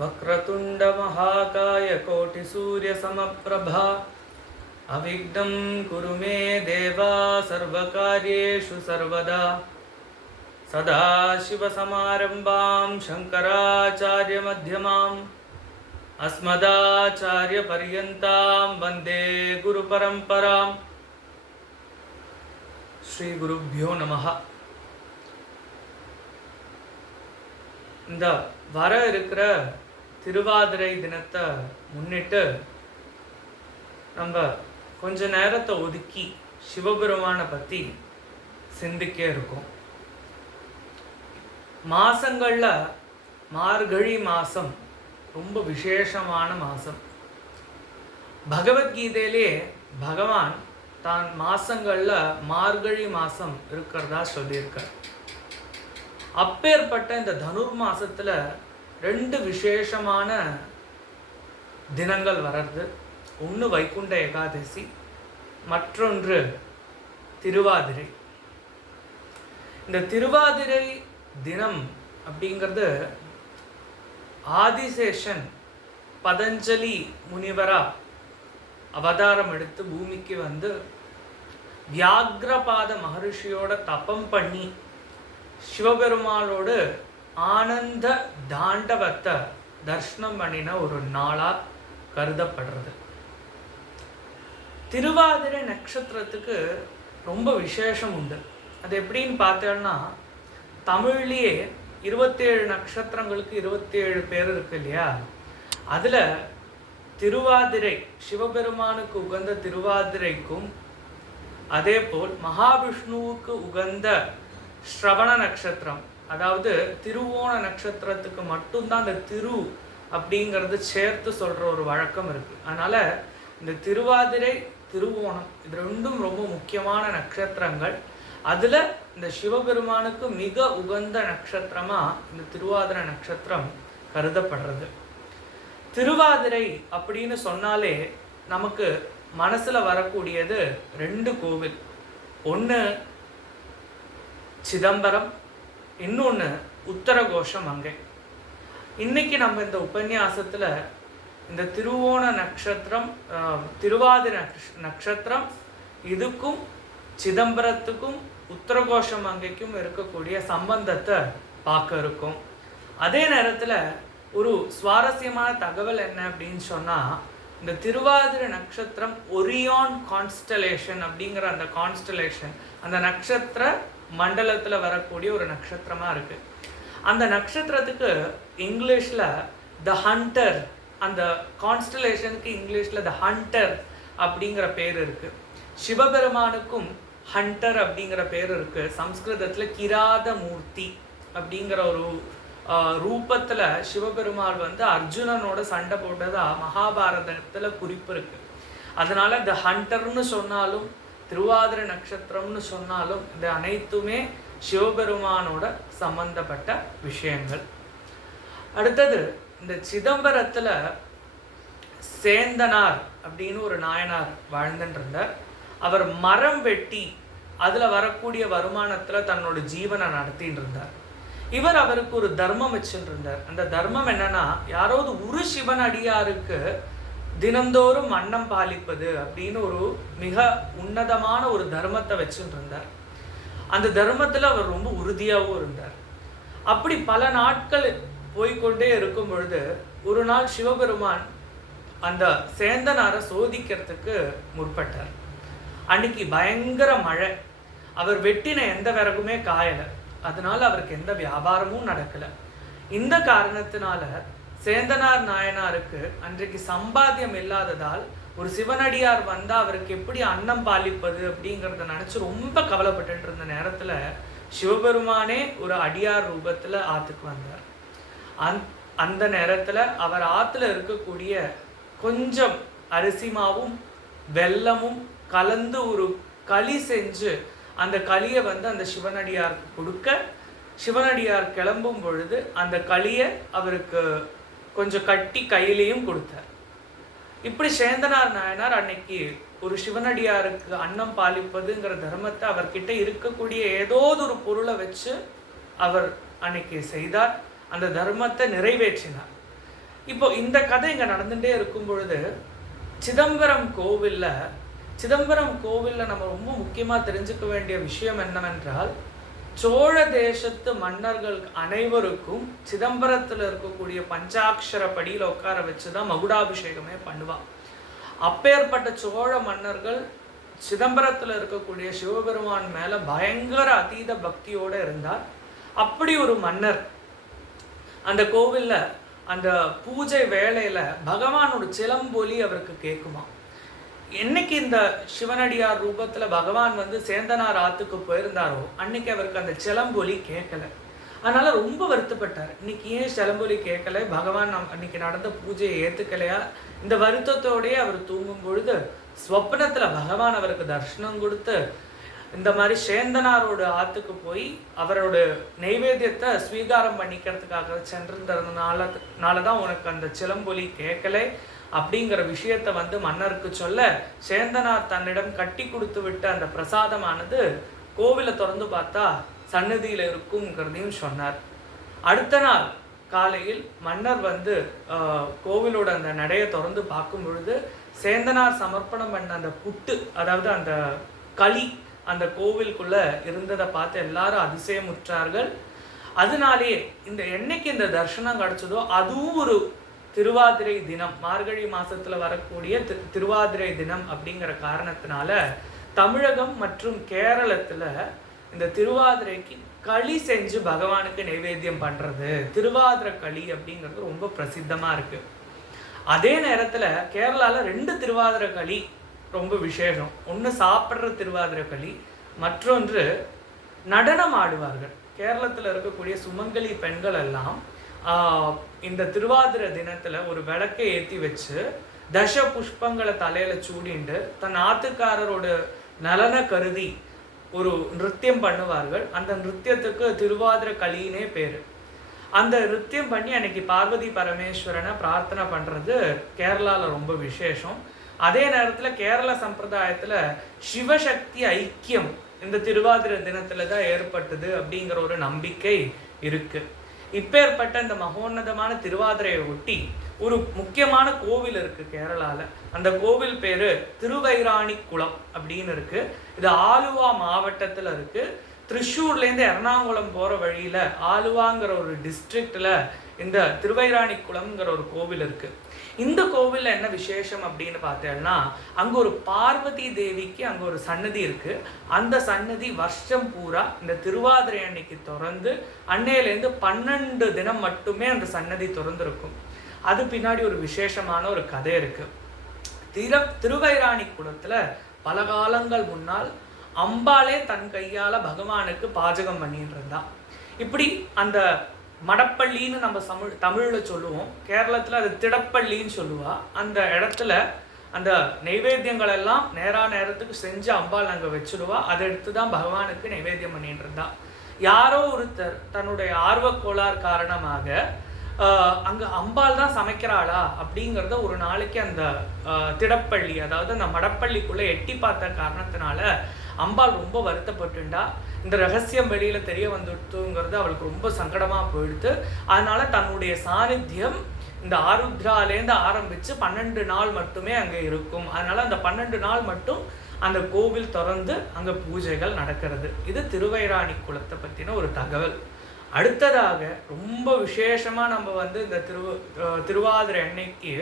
वक्रतुण्डमहाकाय कोटिसूर्यसमप्रभा अविघ्नं कुरु मे देवा सर्वकार्येषु सर्वदा सदाशिवसमारम्भां शङ्कराचार्यमध्यमाम् अस्मदाचार्यपर्यन्तां वन्दे गुरुपरम्पराम् ஸ்ரீகுருப்பியோ நமஹ இந்த வர இருக்கிற திருவாதிரை தினத்தை முன்னிட்டு நம்ம கொஞ்ச நேரத்தை ஒதுக்கி சிவபெருமானை பற்றி சிந்திக்க இருக்கோம். மாசங்கள்ல மார்கழி மாசம் ரொம்ப விசேஷமான மாசம். பகவத்கீதையிலே பகவான் தான் மாசங்கள்ல மார்கழி மாசம் இருக்கிறதா சொல்லியிருக்கார். அப்பேற்பட்ட இந்த தனுர் மாசத்துல ரெண்டு விசேஷமான தினங்கள் வர்றது. ஒன்று வைகுண்ட ஏகாதசி மற்றொன்று திருவாதிரை. இந்த திருவாதிரை தினம் அப்படிங்கிறது ஆதிசேஷன் பதஞ்சலி முனிவரா அவதாரம் எடுத்து பூமிக்கு வந்து வியாக்ரபாத மகரிஷியோட தபம் பண்ணி சிவபெருமானோடு ஆனந்த தாண்டவத்தை தர்ஷனம் பண்ணின ஒரு நாளா கருதப்படுறது. திருவாதிரை நட்சத்திரத்துக்கு ரொம்ப விசேஷம் உண்டு. அது எப்படின்னு பார்த்தோம்னா தமிழ்லேயே இருபத்தேழு நட்சத்திரங்களுக்கு இருபத்தேழு பேர் இருக்கு இல்லையா? அதில் திருவாதிரை சிவபெருமானுக்கு உகந்த திருவாதிரைக்கும் அதே போல் மகாவிஷ்ணுவுக்கு உகந்த ஸ்ரவண நட்சத்திரம் அதாவது திருவோண நட்சத்திரத்துக்கு மட்டும்தான் அந்த திரு அப்படிங்கிறது சேர்த்து சொல்ற ஒரு வழக்கம் இருக்கு. அதனால இந்த திருவாதிரை திருவோணம் இது ரெண்டும் ரொம்ப முக்கியமான நட்சத்திரங்கள். அதுல இந்த சிவபெருமானுக்கு மிக உகந்த நட்சத்திரமா இந்த திருவாதிரை நட்சத்திரம் கருதப்படுறது. திருவாதிரை அப்படின்னு சொன்னாலே நமக்கு மனசுல வரக்கூடியது ரெண்டு கோவில். ஒன்று சிதம்பரம் இன்னொன்று உத்தரகோஷம் அங்கே. இன்னைக்கு நம்ம இந்த உபன்யாசத்தில் இந்த திருவோண நட்சத்திரம் ஆஹ், திருவாதிரை நட்சத்திரம் இதுக்கும் சிதம்பரத்துக்கும் உத்தரகோஷம் அங்கைக்கும் இருக்கக்கூடிய சம்பந்தத்தை பார்க்க இருக்கும். அதே நேரத்தில் ஒரு சுவாரஸ்யமான தகவல் என்ன அப்படின்னு சொன்னால் இந்த திருவாதிரை நட்சத்திரம் ஒரியான் கான்ஸ்டலேஷன் அப்படிங்கிற அந்த கான்ஸ்டலேஷன் அந்த நட்சத்திர மண்டலத்தில் வரக்கூடிய ஒரு நட்சத்திரமாக இருக்கு. அந்த நட்சத்திரத்துக்கு இங்கிலீஷில் த ஹண்டர் அந்த கான்ஸ்டலேஷனுக்கு இங்கிலீஷில் த ஹண்டர் அப்படிங்கிற பேர் இருக்கு. சிவபெருமானுக்கும் ஹண்டர் அப்படிங்கிற பேர் இருக்கு. சம்ஸ்கிருதத்தில் கிராத மூர்த்தி அப்படிங்கிற ஒரு ரூபத்தில் சிவபெருமாள் வந்து அர்ஜுனனோட சண்டை போட்டதாக மகாபாரதத்தில் குறிப்பு இருக்கு. அதனால் த ஹண்டர்னு சொன்னாலும் திருவாதிரை நட்சத்திரம்னு சொன்னாலும் இது அனைத்துமே சிவபெருமானோட சம்பந்தப்பட்ட விஷயங்கள். அடுத்தது இந்த சிதம்பரத்துல சேந்தனார் அப்படின்னு ஒரு நாயனார் வாழ்ந்துட்டு இருந்தார் அவர் மரம் வெட்டி அதுல வரக்கூடிய வருமானத்துல தன்னோட ஜீவனை நடத்திட்டு இருந்தார் இவர் அவருக்கு ஒரு தர்மம் வச்சுட்டு இருந்தார் அந்த தர்மம் என்னன்னா யாராவது ஒரு சிவன் அடியாருக்கு தினந்தோறும் அன்னம் பாலிப்பது அப்படின்னு ஒரு மிக உன்னதமான ஒரு தர்மத்தை வச்சுட்டு இருந்தார் அந்த தர்மத்தில் அவர் ரொம்ப உறுதியாகவும் இருந்தார். அப்படி பல நாட்கள் போய்க்கொண்டே இருக்கும் பொழுது ஒரு நாள் சிவபெருமான் அந்த சேந்தனாரை சோதிக்கிறதுக்கு முற்பட்டார். அன்னைக்கு பயங்கர மழை. அவர் வெட்டின எந்த விறகுமே காயலை. அதனால அவருக்கு எந்த வியாபாரமும் நடக்கலை. இந்த காரணத்தினால சேந்தனார் நாயனாருக்கு அன்றைக்கு சம்பாத்தியம் இல்லாததால் ஒரு சிவனடியார் வந்தால் அவருக்கு எப்படி அன்னம் பாலிப்பது அப்படிங்கிறத நினச்சி ரொம்ப கவலைப்பட்டு இருந்த நேரத்தில் சிவபெருமானே ஒரு அடியார் ரூபத்தில் ஆற்றுக்கு வந்தார். அந் அந்த நேரத்தில் அவர் ஆற்றுல இருக்கக்கூடிய கொஞ்சம் அரிசி மாவும் வெல்லமும் கலந்து ஒரு களி செஞ்சு அந்த களியை வந்து அந்த சிவனடியாருக்கு கொடுக்க சிவனடியார் கிளம்பும் பொழுது அந்த களியை அவருக்கு கொஞ்சம் கட்டி கையிலையும் கொடுத்தார். இப்படி சேந்தனார் நாயனார் அன்னைக்கு ஒரு சிவனடியாருக்கு அன்னம் பாலிப்பதுங்கிற தர்மத்தை அவர்கிட்ட இருக்கக்கூடிய ஏதோ ஒரு பொருளை வச்சு அவர் அன்னைக்கு செய்தார். அந்த தர்மத்தை நிறைவேற்றினார். இப்போ இந்த கதை இங்கே நடந்துகிட்டே இருக்கும் பொழுது சிதம்பரம் கோவில்ல சிதம்பரம் கோவிலில் நம்ம ரொம்ப முக்கியமாக தெரிஞ்சுக்க வேண்டிய விஷயம் என்னவென்றால் சோழ தேசத்து மன்னர்கள் அனைவருக்கும் சிதம்பரத்துல இருக்கக்கூடிய பஞ்சாட்சர படியில் உட்கார வச்சுதான் மகுடாபிஷேகமே பண்ணுவான் அப்பேற்பட்ட சோழ மன்னர்கள் சிதம்பரத்துல இருக்கக்கூடிய சிவபெருமான் மேல பயங்கர அதீத பக்தியோட இருந்தார். அப்படி ஒரு மன்னர் அந்த கோவிலில் அந்த பூஜை வேலையில் பகவானோட சிலம்பொலி அவருக்கு கேட்குமா என்னைக்கு இந்த சிவனடியார் ரூபத்தில் பகவான் வந்து சேந்தனார் ஆத்துக்கு போயிருந்தாரோ அன்னைக்கு அவருக்கு அந்த சிலம்பொலி கேட்கல. அதனால ரொம்ப வருத்தப்பட்டார். இன்னைக்கு ஏன் சிலம்பொலி கேட்கல? பகவான் நம் அன்னைக்கு நடந்த பூஜையை ஏற்றுக்கலையா இந்த வருத்தத்தோடயே அவர் தூங்கும் பொழுது ஸ்வப்னத்தில் பகவான் அவருக்கு தர்ஷனம் கொடுத்து இந்த மாதிரி சேந்தனாரோட ஆத்துக்கு போய் அவரோட நைவேத்தியத்தை ஸ்வீகாரம் பண்ணிக்கிறதுக்காக சென்றிருந்ததுனால நாலதான் உனக்கு அந்த சிலம்பொலி கேட்கலை. அப்படிங்கிற விஷயத்த வந்து மன்னருக்கு சொல்ல சேந்தனார் தன்னிடம் கட்டி கொடுத்து விட்ட அந்த பிரசாதமானது கோவிலை திறந்து பார்த்தா சன்னதியில் இருக்குங்கிறதையும் சொன்னார். அடுத்த நாள் காலையில் மன்னர் வந்து கோவிலோட அந்த நடையை திறந்து பார்க்கும் பொழுது சேந்தனார் சமர்ப்பணம் பண்ண அந்த புட்டு அதாவது அந்த களி அந்த கோவிலுக்குள்ளே இருந்ததை பார்த்து எல்லாரும் அதிசயமுற்றார்கள். அதனாலேயே இந்த என்னைக்கு இந்த தர்ஷனம் கிடச்சதோ அதுவும் ஒரு திருவாதிரை தினம் மார்கழி மாசத்துல வரக்கூடிய திருவாதிரை தினம் அப்படிங்கிற காரணத்தினால தமிழகம் மற்றும் கேரளத்துல இந்த திருவாதிரைக்கு களி செஞ்சு பகவானுக்கு நைவேத்தியம் பண்றது. திருவாதிரை களி அப்படிங்கிறது ரொம்ப பிரசித்தமா இருக்கு. அதே நேரத்துல கேரளால ரெண்டு திருவாதிரை களி ரொம்ப விசேஷம். ஒண்ணு சாப்பிடுற திருவாதிரை களி மற்றொன்று நடனம் ஆடுவார்கள். கேரளத்துல இருக்கக்கூடிய சுமங்கலி பெண்கள் எல்லாம் இந்த திருவாதிரை தினத்தில் ஒரு விளக்கை ஏற்றி வச்சு தச புஷ்பங்களை தலையில் சூடிண்டு தன் ஆத்துக்காரரோட நலனை கருதி ஒரு நிருத்தியம் பண்ணுவார்கள். அந்த நிருத்தியத்துக்கு திருவாதிரை களின்னே பேர். அந்த நிருத்தியம் பண்ணி அன்னைக்கு பார்வதி பரமேஸ்வரனை பிரார்த்தனை பண்ணுறது கேரளாவில் ரொம்ப விசேஷம். அதே நேரத்தில் கேரள சம்பிரதாயத்தில் சிவசக்தி ஐக்கியம் இந்த திருவாதிரை தினத்தில் தான் ஏற்பட்டது அப்படிங்கிற ஒரு நம்பிக்கை இருக்குது இப்பேற்பட்ட இந்த மகோன்னதமான திருவாதிரையை ஒட்டி ஒரு முக்கியமான கோவில் இருக்கு கேரளால. அந்த கோவில் பேரு திருவைராணி குளம் அப்படின்னு இருக்கு. இது ஆலுவா மாவட்டத்துல இருக்கு. திருச்சூர்லேருந்து எர்ணாகுளம் போற வழியில ஆலுவாங்கிற ஒரு டிஸ்ட்ரிக்ட்ல இந்த திருவைராணி குளம்ங்கிற ஒரு கோவில் இருக்கு. இந்த கோவிலில் என்ன விசேஷம் அப்படின்னு பார்த்தேன்னா அங்க ஒரு பார்வதி தேவிக்கு அங்க ஒரு சன்னதி இருக்கு. அந்த சன்னதி வருஷம் பூரா இந்த திருவாதிரை அன்னைக்கு திறந்து அன்னையிலேருந்து பன்னெண்டு தினம் மட்டுமே அந்த சன்னதி திறந்துருக்கும். அது பின்னாடி ஒரு விசேஷமான ஒரு கதை இருக்கு. திரு திருவைராணி குளத்துல பல காலங்கள் முன்னால் அம்பாளே தன் கையால பகவானுக்கு பாஜகம் பண்ணிட்டு இருந்தா இப்படி அந்த மடப்பள்ளின்னு நம்ம தமிழ் தமிழில் சொல்லுவோம். கேரளத்தில் அது திடப்பள்ளின்னு சொல்லுவா. அந்த இடத்துல அந்த நைவேத்தியங்கள் எல்லாம் நேரா நேரத்துக்கு செஞ்சு அம்பாள் அங்கே வச்சிடுவா. அதை எடுத்து தான் பகவானுக்கு நைவேத்தியம் பண்ணிட்டு இருந்தா. யாரோ ஒருத்தர் தன்னுடைய ஆர்வக்கோளார் காரணமாக அங்கே அம்பாள் தான் சமைக்கிறாளா? அப்படிங்கிறத ஒரு நாளைக்கு அந்த திடப்பள்ளி அதாவது அந்த மடப்பள்ளிக்குள்ளே எட்டி பார்த்த காரணத்தினால அம்பாள் ரொம்ப வருத்தப்பட்டுண்டா. இந்த ரகசியம் வெளியில் தெரிய வந்துட்டுங்கிறது அவளுக்கு ரொம்ப சங்கடமாக போயிடுது அதனால தன்னுடைய சாநித்தியம் இந்த ஆருத்ராலேருந்து ஆரம்பித்து பன்னெண்டு நாள் மட்டுமே அங்கே இருக்கும். அதனால அந்த பன்னெண்டு நாள் மட்டும் அந்த கோவில் திறந்து அங்கே பூஜைகள் நடக்கிறது. இது திருவைராணி குளத்தை பற்றின ஒரு தகவல். அடுத்ததாக ரொம்ப விசேஷமா நம்ம வந்து இந்த திரு திருவாதிரை அன்னைக்கு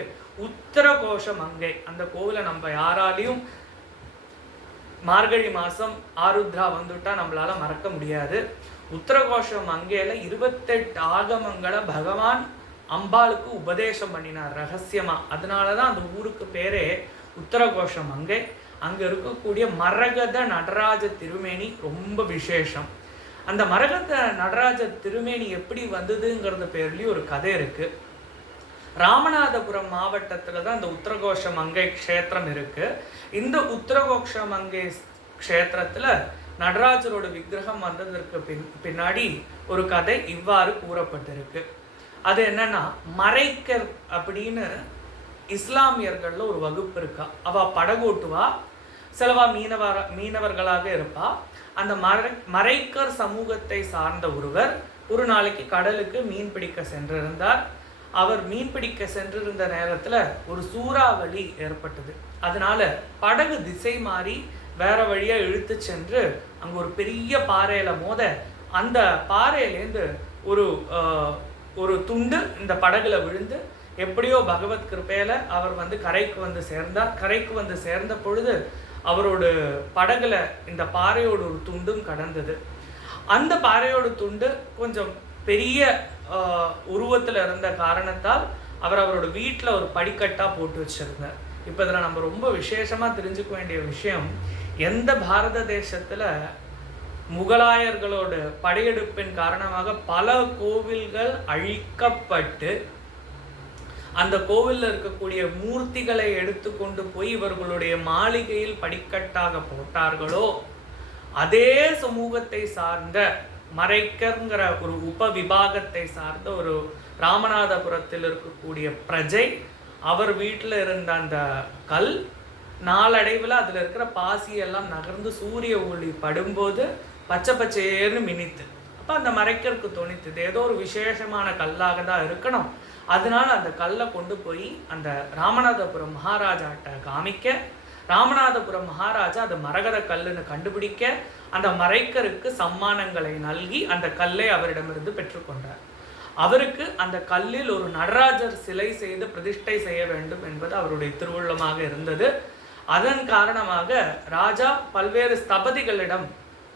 உத்தரகோஷ மங்கை. அந்த கோவிலை நம்ம யாராலையும் மார்கழி மாதம் ஆருத்ரா வந்துட்டால் நம்மளால மறக்க முடியாது. உத்தரகோஷ மங்கையில இருபத்தெட்டு ஆகமங்களை பகவான் அம்பாளுக்கு உபதேசம் பண்ணினார் ரகசியமா. அதனாலதான் அந்த ஊருக்கு பேரே உத்தரகோஷ மங்கை. அங்க இருக்கக்கூடிய மரகத நடராஜ திருமேனி ரொம்ப விசேஷம். அந்த மரகத நடராஜ திருமேனி எப்படி வந்ததுங்கிறத பேர்லயும் ஒரு கதை இருக்கு. ராமநாதபுரம் மாவட்டத்தில் தான் இந்த உத்தரகோஷ மங்கை க்ஷேத்திரம் இருக்கு. இந்த உத்தரகோஷ மங்கை க்ஷேத்திரத்துல நடராஜரோட விக்கிரகம் வந்ததற்கு பின் பின்னாடி ஒரு கதை இவ்வாறு கூறப்பட்டிருக்கு. அது என்னன்னா மறைக்கர் அப்படின்னு இஸ்லாமியர்கள்ல ஒரு வகுப்பு இருக்கா. அவ படகோட்டுவா சிலவா மீனவர மீனவர்களாக இருப்பா. அந்த மறை மறைக்கர் சமூகத்தை சார்ந்த ஒருவர் ஒரு நாளைக்கு கடலுக்கு மீன் பிடிக்க சென்றிருந்தார். அவர் மீன் பிடிக்க சென்றிருந்த நேரத்தில் ஒரு சூறாவளி ஏற்பட்டது. அதனால படகு திசை மாறி வேற வழியா இழுத்து சென்று அங்கே ஒரு பெரிய பாறையில மோத அந்த பாறையிலேருந்து ஒரு ஒரு துண்டு இந்த படகுல விழுந்து எப்படியோ பகவத் கிருபையில அவர் வந்து கரைக்கு வந்து சேர்ந்தார். கரைக்கு வந்து சேர்ந்த பொழுது அவரோட படகுல இந்த பாறையோட ஒரு துண்டும் கடந்தது. அந்த பாறையோட துண்டு கொஞ்சம் பெரிய உருவத்தில் இருந்த காரணத்தால் அவர் அவரோட வீட்டில் ஒரு படிக்கட்டாக போட்டு வச்சிருந்தார். இப்போ இதில் நம்ம ரொம்ப விசேஷமாக தெரிஞ்சுக்க வேண்டிய விஷயம் எந்த பாரத தேசத்தில் முகலாயர்களோட படையெடுப்பின் காரணமாக பல கோவில்கள் அழிக்கப்பட்டு அந்த கோவிலில் இருக்கக்கூடிய மூர்த்திகளை எடுத்துக்கொண்டு போய் இவர்களுடைய மாளிகையில் படிக்கட்டாக போட்டார்களோ? அதே சமூகத்தை சார்ந்த மறைக்கர்ங்கிற ஒரு உப விபாகத்தை சார்ந்த ஒரு ராமநாதபுரத்தில் இருக்கக்கூடிய பிரஜை அவர் வீட்டில் இருந்த அந்த கல் நாளடைவில் அதில் இருக்கிற பாசியெல்லாம் நகர்ந்து சூரிய ஒளி படும்போது பச்சை பச்சையேன்னு மினித்து. அப்போ அந்த மறைக்கருக்கு தோணித்தது. ஏதோ ஒரு விசேஷமான கல்லாக தான் இருக்கணும். அதனால் அந்த கல்லை கொண்டு போய் அந்த ராமநாதபுரம் மகாராஜாட்ட காமிக்க ராமநாதபுரம் மகாராஜா அந்த மரகத கல்லுன்னு கண்டுபிடிக்க அந்த மறைக்கருக்கு சம்மானங்களை நல்கி அந்த கல்லை அவரிடமிருந்து பெற்றுக்கொண்டார் அவருக்கு அந்த கல்லில் ஒரு நடராஜர் சிலை செய்து பிரதிஷ்டை செய்ய வேண்டும் என்பது அவருடைய திருவுள்ளமாக இருந்தது. அதன் காரணமாக ராஜா பல்வேறு ஸ்தபதிகளிடம்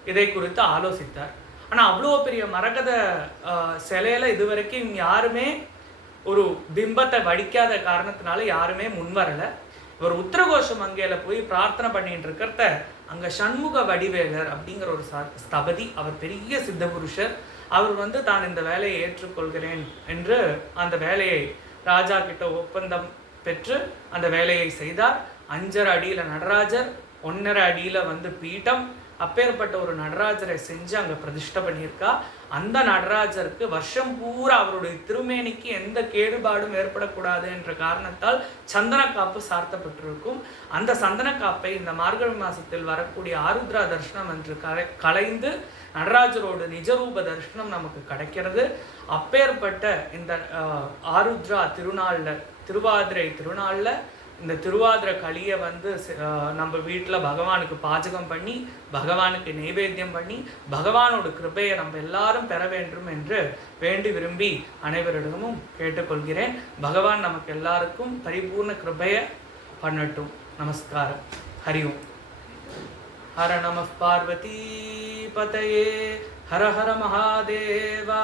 இதை குறித்து ஆலோசித்தார். ஆனால் அவ்வளோ பெரிய மரகத சிலையில இதுவரைக்கும் யாருமே ஒரு பிம்பத்தை வடிக்காத காரணத்தினால யாருமே முன்வரலை. இவர் உத்தரகோஷ அங்கேயில் போய் பிரார்த்தனை பண்ணிட்டு இருக்கிறத அங்கே சண்முக வடிவேலர் அப்படிங்கிற ஒரு ச- ஸ்தபதி அவர் பெரிய சித்த புருஷர். அவர் வந்து தான் இந்த வேலையை ஏற்றுக்கொள்கிறேன் என்று அந்த வேலையை ராஜா கிட்ட ஒப்பந்தம் பெற்று அந்த வேலையை செய்தார். அஞ்சரை அடியில் நடராஜர் ஒன்னரை அடியில் வந்து பீடம் அப்பேற்பட்ட ஒரு நடராஜரை செஞ்சு அங்கே பிரதிஷ்டை பண்ணியிருக்கா. அந்த நடராஜருக்கு வருஷம் பூரா அவருடைய திருமேனிக்கு எந்த கேடுபாடும் ஏற்படக்கூடாது என்ற காரணத்தால் சந்தன காப்பு சார்த்தப்பட்டிருக்கும். அந்த சந்தன காப்பை இந்த மார்கழி மாசத்தில் வரக்கூடிய ஆருத்ரா தர்ஷனம் என்று கலை கலைந்து நடராஜரோட நிஜரூப தர்ஷனம் நமக்கு கிடைக்கிறது. அப்பேற்பட்ட இந்த ஆருத்ரா திருநாளில் திருவாதிரை திருநாளில் இந்த திருவாதிர களியை வந்து நம்ம வீட்டில் பகவானுக்கு பாஜகம் பண்ணி பகவானுக்கு நைவேத்தியம் பண்ணி பகவானோட கிருபையை நம்ம எல்லாரும் பெற வேண்டும் என்று வேண்டி விரும்பி அனைவரிடமும் கேட்டுக்கொள்கிறேன். பகவான் நமக்கு எல்லாருக்கும் பரிபூர்ண கிருபையை பண்ணட்டும். நமஸ்காரம். ஹரி ஓம். ஹர நம பார்வதி பதையே. ஹர ஹர மகாதேவா.